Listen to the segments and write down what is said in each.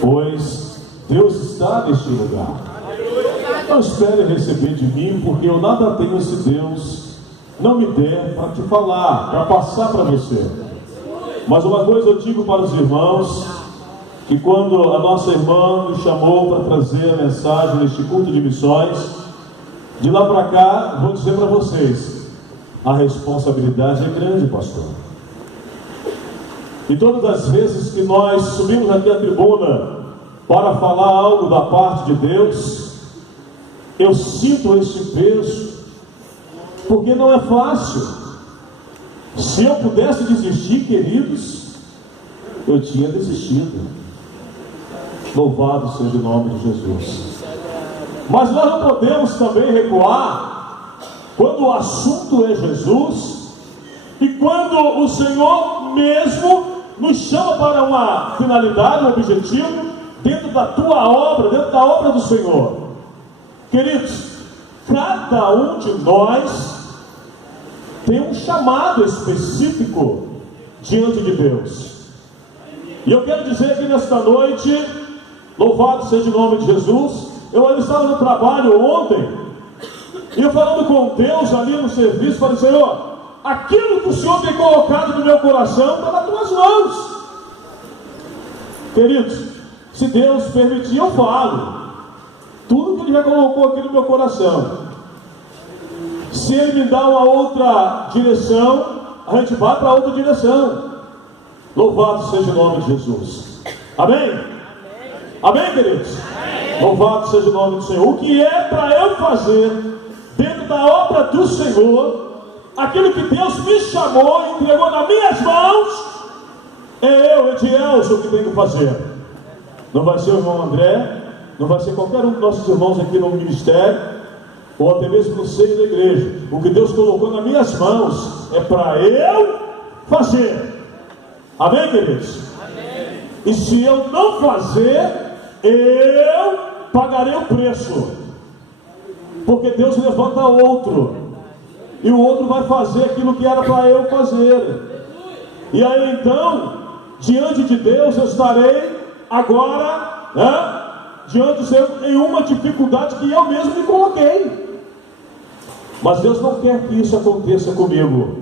pois Deus está neste lugar. Não espere receber de mim, porque eu nada tenho se Deus não me der para te falar, para passar para você. Mas uma coisa eu digo para os irmãos, que quando a nossa irmã nos chamou para trazer a mensagem neste culto de missões, de lá para cá, vou dizer para vocês, a responsabilidade é grande, pastor. E todas as vezes que nós subimos aqui à tribuna para falar algo da parte de Deus, eu sinto esse peso, porque não é fácil. Se eu pudesse desistir, queridos, eu tinha desistido. Louvado seja o nome de Jesus. Mas nós não podemos também recuar quando o assunto é Jesus e quando o Senhor mesmo nos chama para uma finalidade, um objetivo dentro da tua obra, dentro da obra do Senhor. Queridos, cada um de nós tem um chamado específico diante de Deus. E eu quero dizer que nesta noite, louvado seja o nome de Jesus, eu estava no trabalho ontem, e eu falando com Deus ali no serviço, falei: Senhor, aquilo que o Senhor tem colocado no meu coração está nas tuas mãos. Queridos, se Deus permitir, eu falo tudo que Ele já colocou aqui no meu coração. Se Ele me dá uma outra direção, a gente vai para outra direção. Louvado seja o nome de Jesus. Amém? Amém, queridos? Amém. Louvado seja o nome do Senhor. O que é para eu fazer dentro da obra do Senhor, aquilo que Deus me chamou, entregou nas minhas mãos, é eu, Edielson, que tenho que fazer. Não vai ser o irmão André, não vai ser qualquer um dos nossos irmãos aqui no ministério, ou até mesmo no seio da igreja. O que Deus colocou nas minhas mãos é para eu fazer. Amém, queridos? Amém. E se eu não fazer, eu pagarei o preço, porque Deus levanta outro, e o outro vai fazer aquilo que era para eu fazer. E aí então, diante de Deus, eu estarei agora, diante do Senhor, em uma dificuldade que eu mesmo me coloquei. Mas Deus não quer que isso aconteça comigo,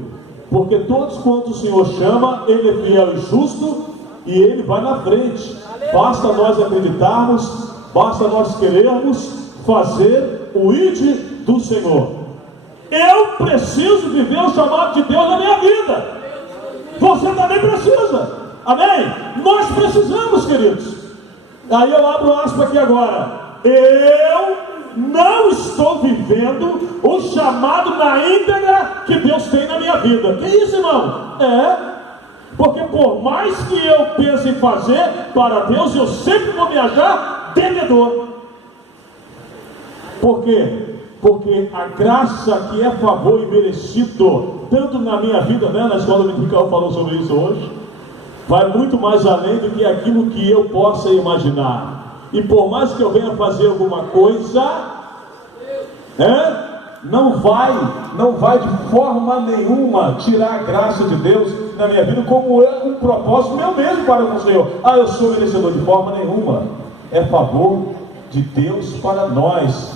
porque todos quanto o Senhor chama, Ele é fiel e justo, e Ele vai na frente. Basta nós acreditarmos, basta nós querermos fazer o ID do Senhor. Eu preciso viver o chamado de Deus na minha vida. Você também precisa. Amém? Nós precisamos, queridos. Aí eu abro aspas aqui agora. Eu não estou vivendo o chamado na íntegra que Deus tem na minha vida. Que isso, irmão? Porque por mais que eu pense em fazer para Deus, eu sempre vou me achar devedor. Por quê? Porque a graça que é favor e merecido, tanto na minha vida, na escola dominical falou sobre isso hoje, vai muito mais além do que aquilo que eu possa imaginar. E por mais que eu venha fazer alguma coisa, não vai de forma nenhuma tirar a graça de Deus na minha vida, como é um propósito meu mesmo para com o Senhor. Eu sou merecedor, de forma nenhuma. É favor de Deus para nós.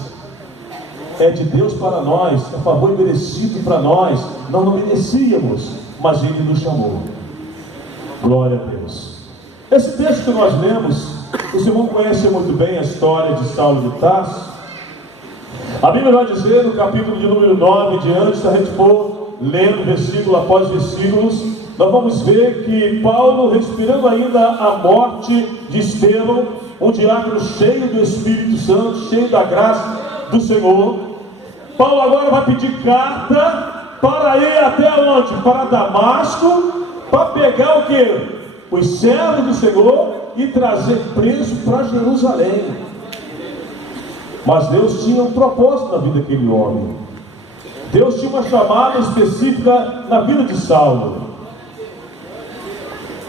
É de Deus para nós, é favor merecido para nós. Nós não merecíamos, mas Ele nos chamou. Glória a Deus. Esse texto que nós lemos, os irmãos conhecem muito bem a história de Saulo de Tarso. A Bíblia vai dizer no capítulo de número 9 diante, se a gente for lendo versículo após versículos, nós vamos ver que Paulo, respirando ainda a morte de Estevão, um diácono cheio do Espírito Santo, cheio da graça do Senhor, Paulo agora vai pedir carta para ir até onde? Para Damasco, para pegar o que? Os servos do Senhor e trazer preso para Jerusalém. Mas Deus tinha um propósito na vida daquele homem. Deus tinha uma chamada específica na vida de Saulo.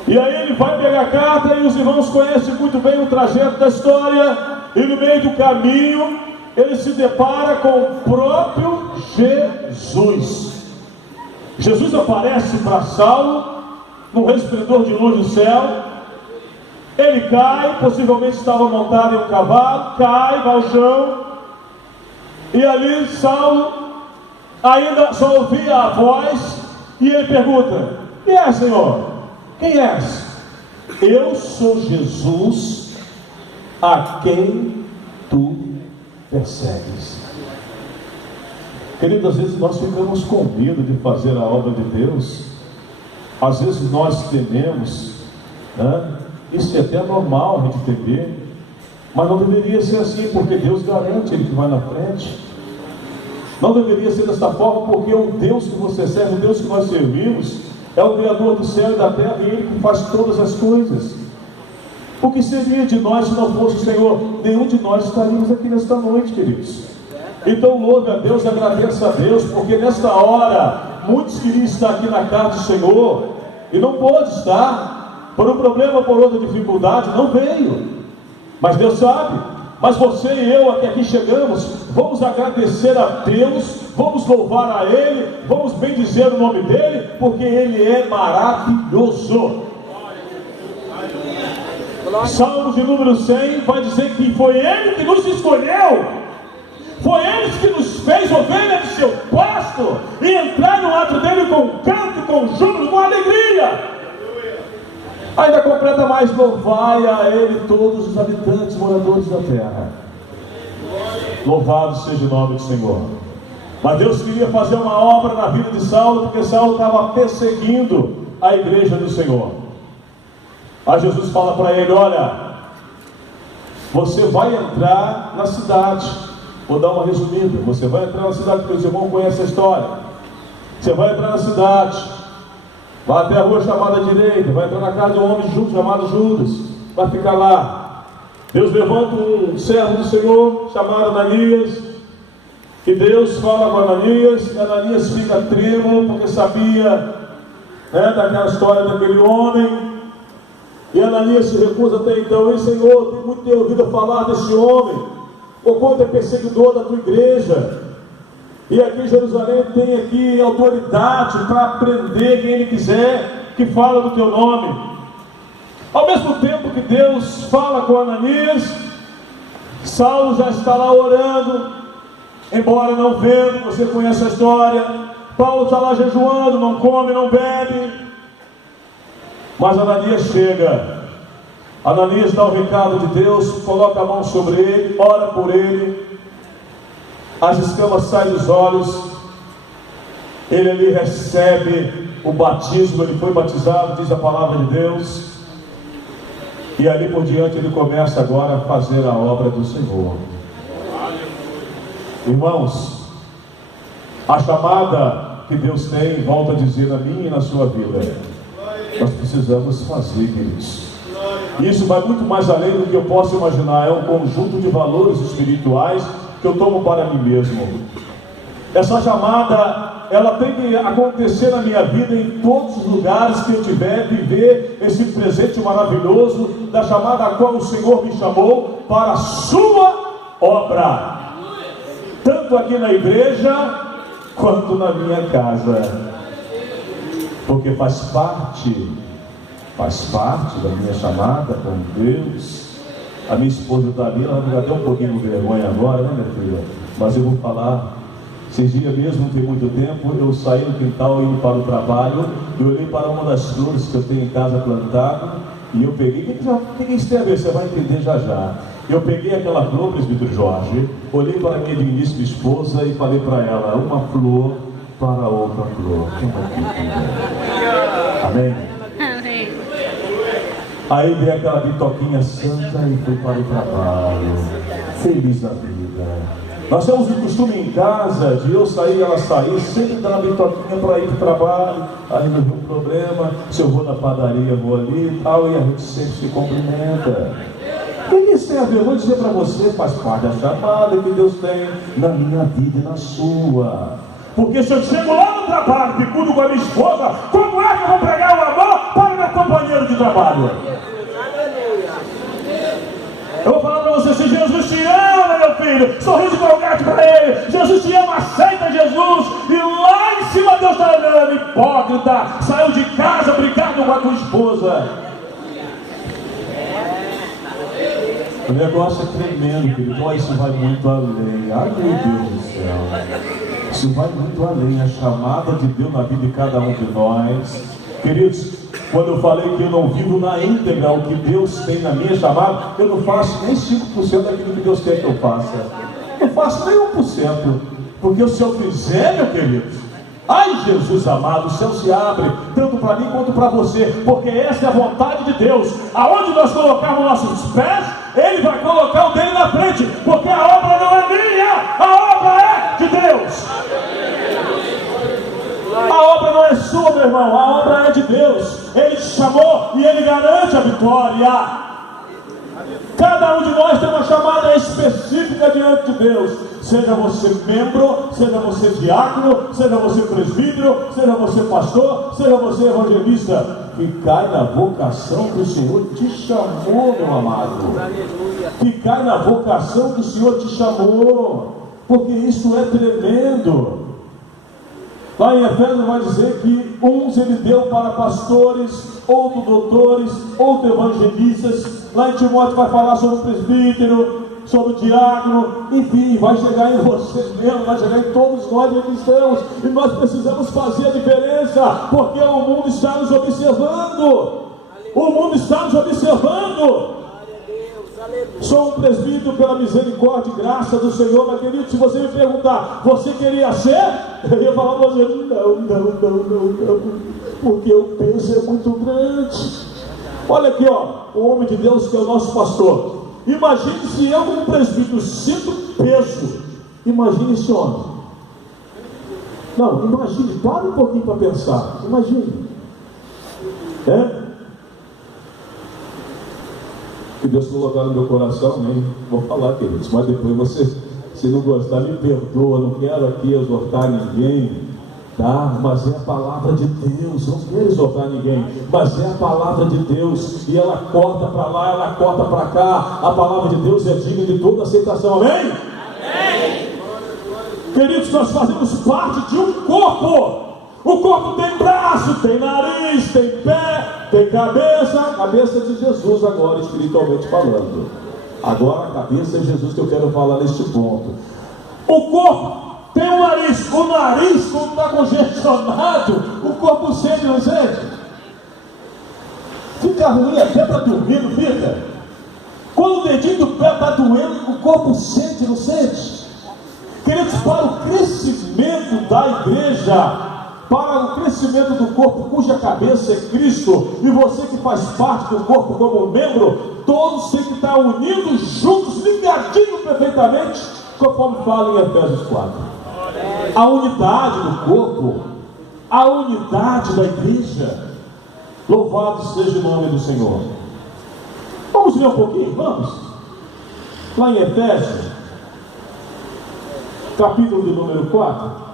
E aí ele vai pegar a carta, e os irmãos conhecem muito bem o trajeto da história, e no meio do caminho ele se depara com o próprio Jesus. Jesus aparece para Saulo num resplendor de luz do céu. Ele cai, possivelmente estava montado em um cavalo, cai, vai ao chão, e ali Saulo ainda só ouvia a voz, e ele pergunta: quem é, Senhor? Quem és? Eu sou Jesus, a quem tu persegues. Querido, às vezes nós ficamos com medo de fazer a obra de Deus, às vezes nós tememos, né? Isso é até normal a gente temer, mas não deveria ser assim, porque Deus garante Ele que vai na frente. Não deveria ser desta forma, porque o Deus que você serve, o Deus que nós servimos, é o Criador do céu e da terra, e Ele que faz todas as coisas. O que seria de nós se não fosse o Senhor? Nenhum de nós estaríamos aqui nesta noite, queridos. Então louve a Deus, agradeça a Deus, porque nesta hora muitos queriam estar aqui na casa do Senhor e não pôde estar, por um problema ou por outra dificuldade, não veio. Mas Deus sabe. Mas você e eu aqui chegamos, vamos agradecer a Deus, vamos louvar a Ele, vamos bendizer o nome dEle, porque Ele é maravilhoso. Salmos de número 100 vai dizer que foi Ele que nos escolheu, foi Ele que nos fez ovelha de seu pasto, e entrar no ato dEle com canto, com júbilo, com alegria. Ainda completa mais: louvai a Ele todos os habitantes, moradores da terra. Louvado seja o nome do Senhor. Mas Deus queria fazer uma obra na vida de Saulo, porque Saulo estava perseguindo a igreja do Senhor. Aí Jesus fala para ele: olha, você vai entrar na cidade. Vou dar uma resumida. Você vai entrar na cidade, porque os irmãos conhecem a história. Você vai entrar na cidade, vai até a rua chamada direita, vai entrar na casa de um homem chamado Judas, vai ficar lá. Deus levanta um servo do Senhor chamado Ananias, e Deus fala com Ananias, e Ananias fica trêmulo, porque sabia, né, daquela história daquele homem. E Ananias se recusa até então: ei, Senhor, tem muito ouvido falar desse homem, o quanto é perseguidor da tua igreja, e aqui em Jerusalém tem aqui autoridade para prender quem Ele quiser, que fala do teu nome. Ao mesmo tempo que Deus fala com Ananias, Saulo já está lá orando, embora não vendo. Você conhece a história. Paulo está lá jejuando, não come, não bebe. Mas Ananias chega. Ananias dá o recado de Deus, coloca a mão sobre ele, ora por ele. As escamas saem dos olhos. Ele ali recebe o batismo, ele foi batizado, diz a palavra de Deus. E ali por diante ele começa agora a fazer a obra do Senhor. Irmãos, a chamada que Deus tem, volta a dizer, na minha e na sua vida, nós precisamos fazer, queridos. Isso vai muito mais além do que eu posso imaginar. É um conjunto de valores espirituais que eu tomo para mim mesmo. Essa chamada, ela tem que acontecer na minha vida, em todos os lugares que eu tiver, viver esse presente maravilhoso da chamada a qual o Senhor me chamou para a sua obra, tanto aqui na igreja quanto na minha casa, porque faz parte da minha chamada com Deus. A minha esposa está ali, ela vai até um pouquinho de vergonha agora, né, minha filha? Mas eu vou falar. Esses dias mesmo, não tem muito tempo, eu saí no quintal indo para o trabalho, eu olhei para uma das flores que eu tenho em casa plantada, e eu peguei, o que isso tem a ver? Você vai entender já já. Eu peguei aquela flor, presbítero Jorge, olhei para a minha digníssima esposa e falei para ela: uma flor para outra flor. Amém? Amém. Aí dei aquela bitoquinha santa e fui para o trabalho, feliz da vida. Nós temos o costume em casa de eu sair e ela sair, sempre dar uma bitoquinha para ir para o trabalho, aí não tem um problema. Se eu vou na padaria, vou ali e tal, e a gente sempre se cumprimenta. O que isso tem a ver? Eu vou dizer para você, faz parte da chamada que Deus tem na minha vida e na sua. Porque se eu chego lá no trabalho, picudo com a minha esposa, como é que eu vou pregar o amor para o meu companheiro de trabalho? Eu vou falar para você: se Jesus te ama, meu filho, sorriso colgate para ele. Jesus te ama, aceita Jesus. E lá em cima Deus está olhando: hipócrita, saiu de casa brigado com a tua esposa. O negócio é tremendo, querido. Olha, isso vai muito além. Ai, meu Deus do céu. Isso vai muito além. A chamada de Deus na vida de cada um de nós. Queridos, quando eu falei que eu não vivo na íntegra o que Deus tem na minha chamada, eu não faço nem 5% daquilo que Deus quer que eu faça. Eu não faço nem 1%. Porque se eu fizer, meu querido, ai, Jesus amado, o céu se abre, tanto para mim quanto para você, porque essa é a vontade de Deus. Aonde nós colocarmos nossos pés, Ele vai colocar o dele na frente, porque a obra não é minha, a obra é de Deus. A obra não é sua, meu irmão, a obra é de Deus. Ele te chamou e Ele garante a vitória. Cada um de nós tem uma chamada específica diante de Deus. Seja você membro, seja você diácono, seja você presbítero, seja você pastor, seja você evangelista. Ficai na vocação que o Senhor te chamou, meu amado. Ficai na vocação que o Senhor te chamou. Porque isso é tremendo. Lá em Efésios vai dizer que uns Ele deu para pastores, outros doutores, outros evangelistas. Lá em Timóteo vai falar sobre o presbítero, sobre o diácono, enfim, vai chegar em você mesmo, vai chegar em todos nós cristãos, e nós precisamos fazer a diferença, porque o mundo está nos observando. O mundo está nos observando. Sou um presbítero pela misericórdia e graça do Senhor, mas querido, se você me perguntar, você queria ser? Eu ia falar para você, não, porque o peso é muito grande. Olha aqui, ó, o homem de Deus que é o nosso pastor. Imagine se eu, como presbítero, sinto peso. Imagine esse homem. Não, imagine, para um pouquinho para pensar. Imagine. Que Deus colocar no meu coração, nem vou falar, queridos, mas depois você, se não gostar, me perdoa. Não quero aqui exortar ninguém, tá? Mas é a palavra de Deus. Não quero exortar ninguém, mas é a palavra de Deus, e ela corta para lá, ela corta para cá. A palavra de Deus é digna de toda aceitação, amém? Amém. Queridos, nós fazemos parte de um corpo. O corpo tem braço, tem nariz, tem pé, tem cabeça de Jesus agora, espiritualmente falando. Agora a cabeça é Jesus que eu quero falar neste ponto. O corpo tem um nariz, o nariz quando está congestionado, o corpo sente, não sente? Fica ruim até para dormir, não fica? Quando o dedinho do pé está doendo, o corpo sente, não sente? Queridos, para o crescimento da igreja, para o crescimento do corpo cuja cabeça é Cristo, e você que faz parte do corpo como membro, todos têm que estar unidos, juntos, ligadinhos perfeitamente, conforme fala em Efésios 4. A unidade do corpo, a unidade da igreja. Louvado seja o nome do Senhor. Vamos ler um pouquinho, vamos? Lá em Efésios, capítulo de número 4.